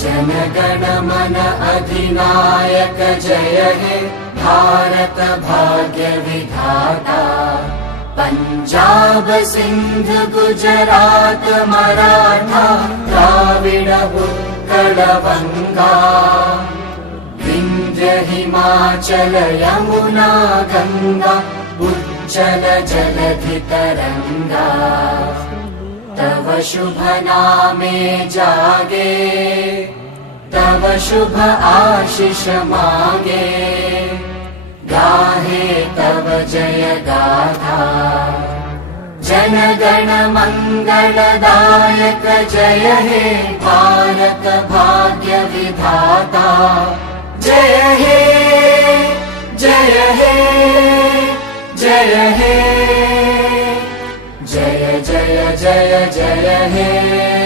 जनगण मन अधिनायक जय हे भारत भाग्य विधाता। पंजाब सिंध गुजरात मराठा द्राविड उत्कल बंगा। विंध्य हिमाचल यमुना गंगा उज्जल जलधि तरंगा। तव शुभ नामे जागे तव शुभ आशीष मांगे। गाहे तव जय गाथा जनगण मंगलदायक जय हे भारत भाग्य विधाता। जय हे जय हे जय हे जय जय जय जय हे।